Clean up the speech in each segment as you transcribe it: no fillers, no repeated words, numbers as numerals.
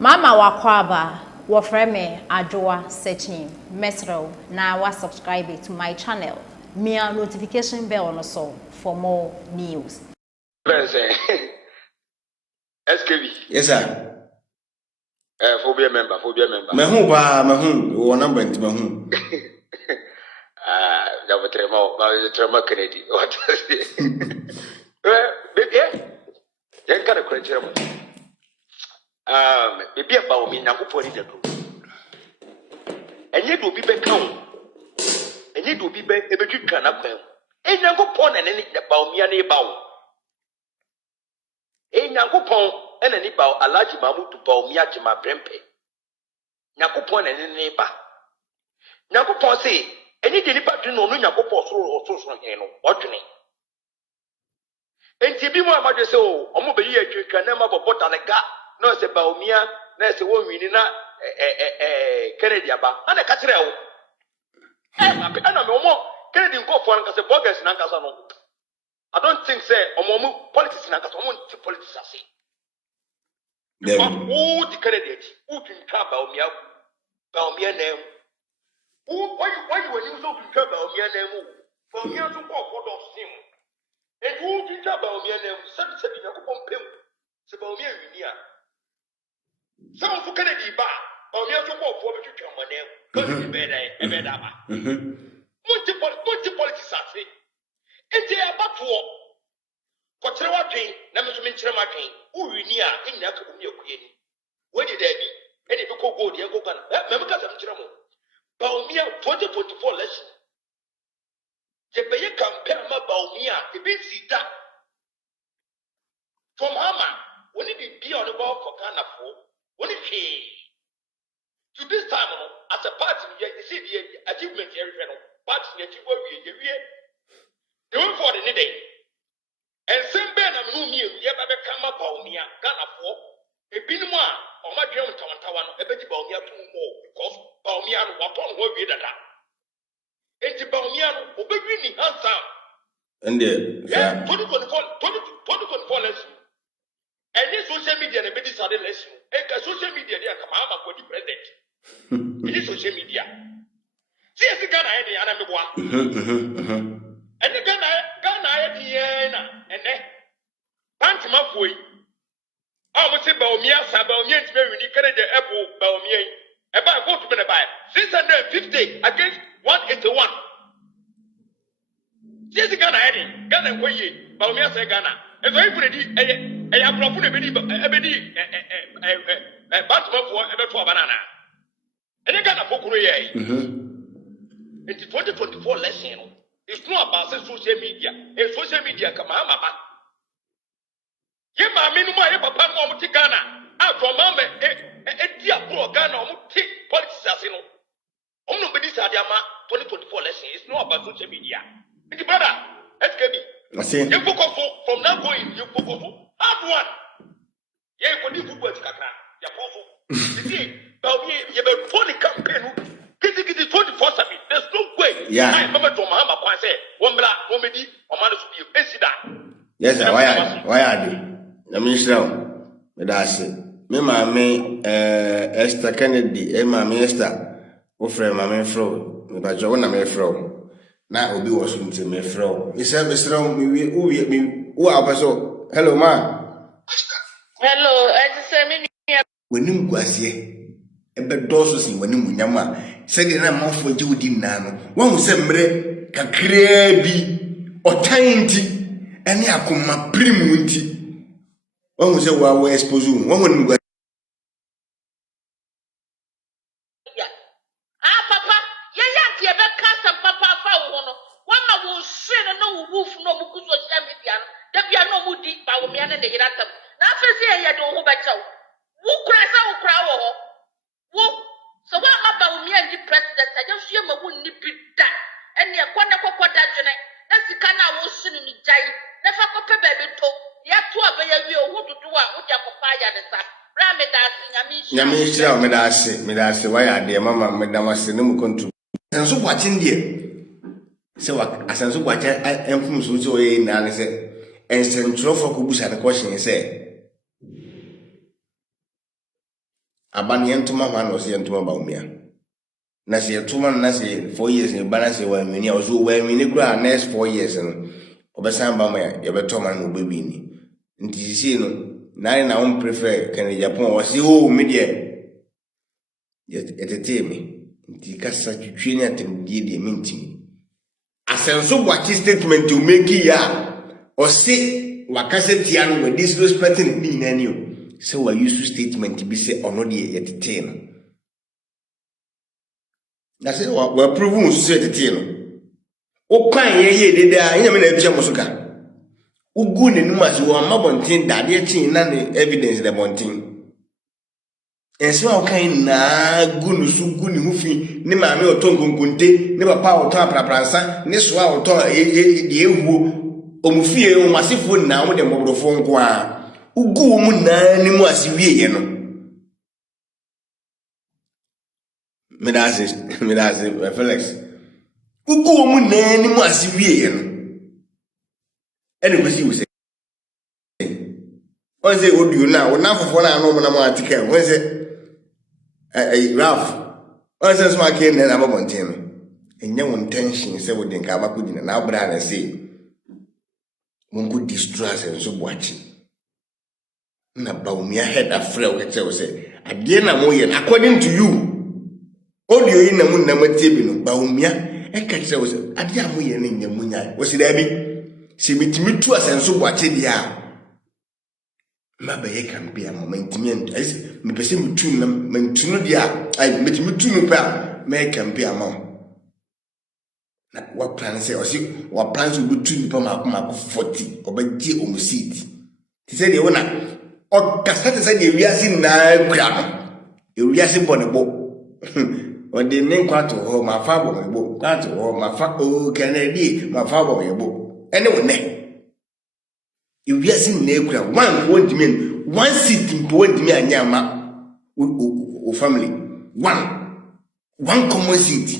Mama wakwaba wafreme ajoa searching mesro na wa subscribe to my channel. Mia notification bell on so for more news. SKB. Yes, sir. Phobia member. Mahu ba mahu wo number nti mahu. That trema Kennedy. What is it? Baby, then kind of question. Baby about me, Nakuponi the group. And you do be back home. And you do be back a bit can up them. And Nakupon and any Bawumia ne bow. And Nakupon and any bow a large mamu to Bawumia to my brempe. Nakupon and any neighbor. Nakupon say, any deliberate no Nakupon or social ordinary. And Tibimu Mother so, Omobi, you can never put on a gap. No, se Bawumia, no, se woman, Kennedy, and a Catrell. I don't know more. Kennedy go for a bogus Nankasano. I don't think, say, Omomu politics Nankasamun to politics. Who the candidate who can try Bawumia name? Why you were used to try Bawumia name? Bawumia to walk for those him. And who can try Bawumia name? Some said in a coupon pill. Bawumia Unia. Some who Kennedy bar, Bawumia to walk for the come on name. Go to bed, a bed abba. Multi politics are free. And they are about to walk. Kochewa twin na mesuminchira matwin uwinia enya ka omi akuyeni wodi da bi ene be ko gold ye go kan me me ka samchira mo Bawumia 2024 election je beye campaign ma Bawumia e bi sita from hama woni bi bi on go for Ghana for woni hwe to this time no as a party you see the achievement every no party you achieve we they went for the day. And same ben and room you ever come up Bawumia, Ghana for a binuma or my dream Tawantawan, a bit Bawumia 2 more because Bawumia what on what we did that. And the Bawumia will be winning answer. And yeah, 2024 lesson. And this social media and a bit is a lesson. And social media, they are come out for the president. It is social media. See, as the Ghana any another. And the Ghana and then Pantima Fui. I would say Bawumia, Sabawumia is very unique. The apple Bawumia about go to the buy 650 against 181. Yes, Ghana heading Ghana and Koye, Bawumia say Ghana. And so if I have proposed a bedi Pantima for a banana. And the Ghana for Korea. It's 2024 lesson. It's not about social media. And social media come on, mama. Ye ma minimum ye papa mo muti Ghana. Ah from mama dia pro Ghana muti politics asino. No be this adiama 2024 election. It's not about social media. And brother, SKB. I see. You focus from now going, you focus hard one. Ye ko di football tikakra. Ya pofu. You see, Bawumia ye be phone campaign. Kiti 24/7. There's no way. Yeah. I remember to Mahama say, "Wombla, womedi, omanu subi, esida." Yes, sir. Why are they? Na minister me da se. Me maame Esther Kennedy, maame Esther. O frɛ maame fro. Me ba jo na me fro. Na obi wo so nti me fro. Me say me sro me wo apaso. Hello ma. Hello, I just say me Wenim guasie. Ebe doso sin wenim munyama. Sɛ de na manfo gye wodi na no. Wɔn sɛ mre kakra bi ɔtan nti ɛne akoma prim nti. Wɔn sɛ wa expose wɔn wɔn mu papa, ye yanti e be kasa papa fa wo no. Wa ma wo hwe no wo woof no mu ku social media no. Da bia no mu di Bawumia ne de yiratam. Na afese ye de wo ho bekyɛw. Wo kura sa wo kura wo ho. Wo so what about Bawumia the president? I just hear my wound nip that. And you're quite a cocoda journey. That's the kind of ocean in the jay. Never copy baby talk. You have to have a real who to do what your papaya and stuff. Yamisha, Medasi, why are dear mamma, Madame Sinum control? And so watching dear. So I sense what I am from Suzo in Nancy and send Trophy Kubus and a question, say. abani entuma hwan ose entuma Bawumia na se entuma na se 4 years ni balance wa mini also wa mini kura next 4 years no obesan Bawumia ye beto man no baby ni nti sisi no na won prefer kan Japan o se o media yetete me nti kasa twitwe ni atemdie de minti asenso bwachi statement o make ya o se wakase tia no we disrespecting ni nani o se wa use statement bi se ono de yetete no na se wa prove un se yetete no o kwan ye dede a nya me na etia mosuka ugu ne numasi wo mabontin dade chin na ne evidence de bontin enso a kan na gunu su gunu hufi ne maame otongongonte ne papa oton aprapransa ne so a oton ewu omufie o masifo na wo de mobrofo nko a ugu mu na ni mu asiwie ye no medase Felix ugu mu na ni mu asiwie ye no ene kwesi wo se onse odio na wona fofo na no na mo atike onse Ralph onse so ake na babonten no enye won tension se wo den ka bakudina na abra na se mungu distress enso boachi na Bawumia head afre wo kete wo se ade na mo ye according to you audio yi na mu na matebi no Bawumia e ka kete wo se ade a mo ye na nyamunya wo se da bi si mitimi tu asenso boachi dia mabaye kan bia momentiment as me pese mutu na mentuno dia ai mitimi tu no pa me kan bia ma na wa plan say osi wa plan so butu ni pa ma 40 obaji omusiti ti say de wona o kasate say de wiase na kura no e wiase bonebo o de nen kwato ho ma fa bonebo kwato ho ma fa o kanadi ma fa bonebo ene wona If we are saying one won't mean one seat won't mean anyama o family one common seat.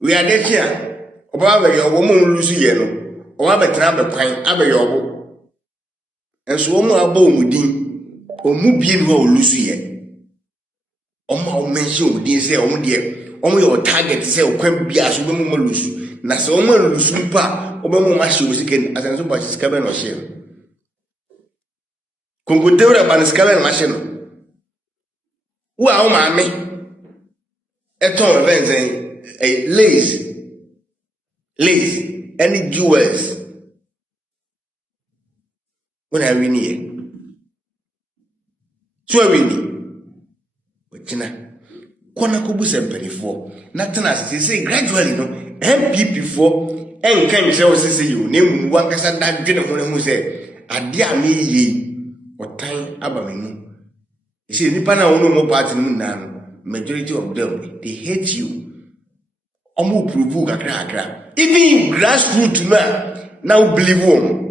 We are there here. Oba your woman lose yeno. Oba betra be kwan abe yobo. And so omo abo omudin omu bien ho lose ye. Omo o mention omudin say omo de omo your target say okwan bia so be mo lose. Na so omo lose pa obemu mashi usike asenso ba sikabe no share kongoteura ba sikabe no machine wo a o maame eton events eh lace any jewels when I win here so I win wachina kona kubusa mpelifo na tena say gradually no MPP for enkan se o sese yo ne mu wankasa da dwene ho ne hu se ade a me yi otan abamenu ise nipa na wono mo party no na no majority of them they hate you omo prove kakra even grassroots na now believe them